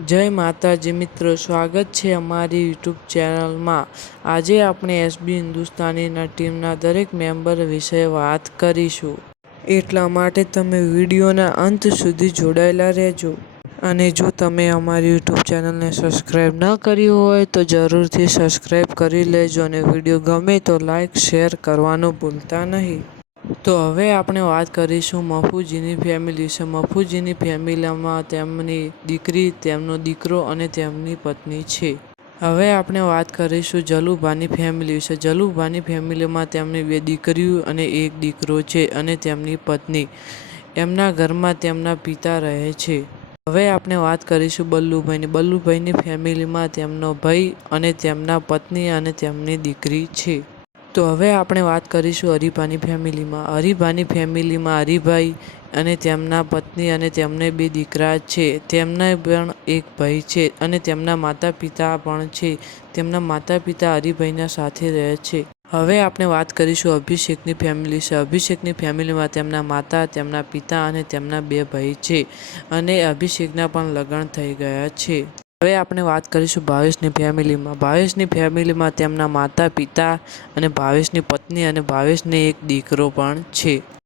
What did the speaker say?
જય માતાજી મિત્રો, સ્વાગત છે અમારી યુટ્યુબ ચેનલમાં। આજે આપણે એસબી હિન્દુસ્તાનીના ટીમના દરેક મેમ્બર વિશે વાત કરીશું, એટલા માટે તમે વિડીયોના અંત સુધી જોડાયેલા રહેજો। અને જો તમે અમારી યુટ્યુબ ચેનલને સબસ્ક્રાઈબ ન કરી હોય તો જરૂરથી સબસ્ક્રાઈબ કરી લેજો અને વિડીયો ગમે તો લાઈક શેર કરવાનું ભૂલતા નહીં। તો હવે આપણે વાત કરીશું મફુજીની ફેમિલી વિશે। મફુજીની ફેમિલીમાં તેમની દીકરી, તેમનો દીકરો અને તેમની પત્ની છે। હવે આપણે વાત કરીશું જલુભાની ફેમિલી વિશે। જલુભાની ફેમિલીમાં તેમની 2 દીકરીઓ અને 1 દીકરો છે અને તેમની પત્ની। એમના ઘરમાં તેમના પિતા રહે છે। હવે આપણે વાત કરીશું બલ્લુભાઈની। બલ્લુભાઈની ફેમિલીમાં તેમનો ભાઈ અને તેમના પત્ની અને તેમની દીકરી છે। તો હવે આપણે વાત કરીશું હરિભાની ફેમિલીમાં। હરિભાની ફેમિલીમાં હરિભાઈ અને તેમના પત્ની અને તેમને 2 દીકરા છે। તેમને પણ 1 ભાઈ છે અને તેમના માતા પિતા પણ છે। તેમના માતા પિતા હરિભાઈના સાથે રહે છે। હવે આપણે વાત કરીશું અભિષેકની ફેમિલી વિશે। અભિષેકની ફેમિલીમાં તેમના માતા, તેમના પિતા અને તેમના 2 ભાઈ છે અને અભિષેકના પણ લગ્ન થઈ ગયા છે। હવે આપણે વાત કરીશું ભાવેશની ફેમિલીમાં। ભાવેશની ફેમિલીમાં તેમના માતા પિતા અને ભાવેશની પત્ની અને ભાવેશને 1 દીકરો પણ છે।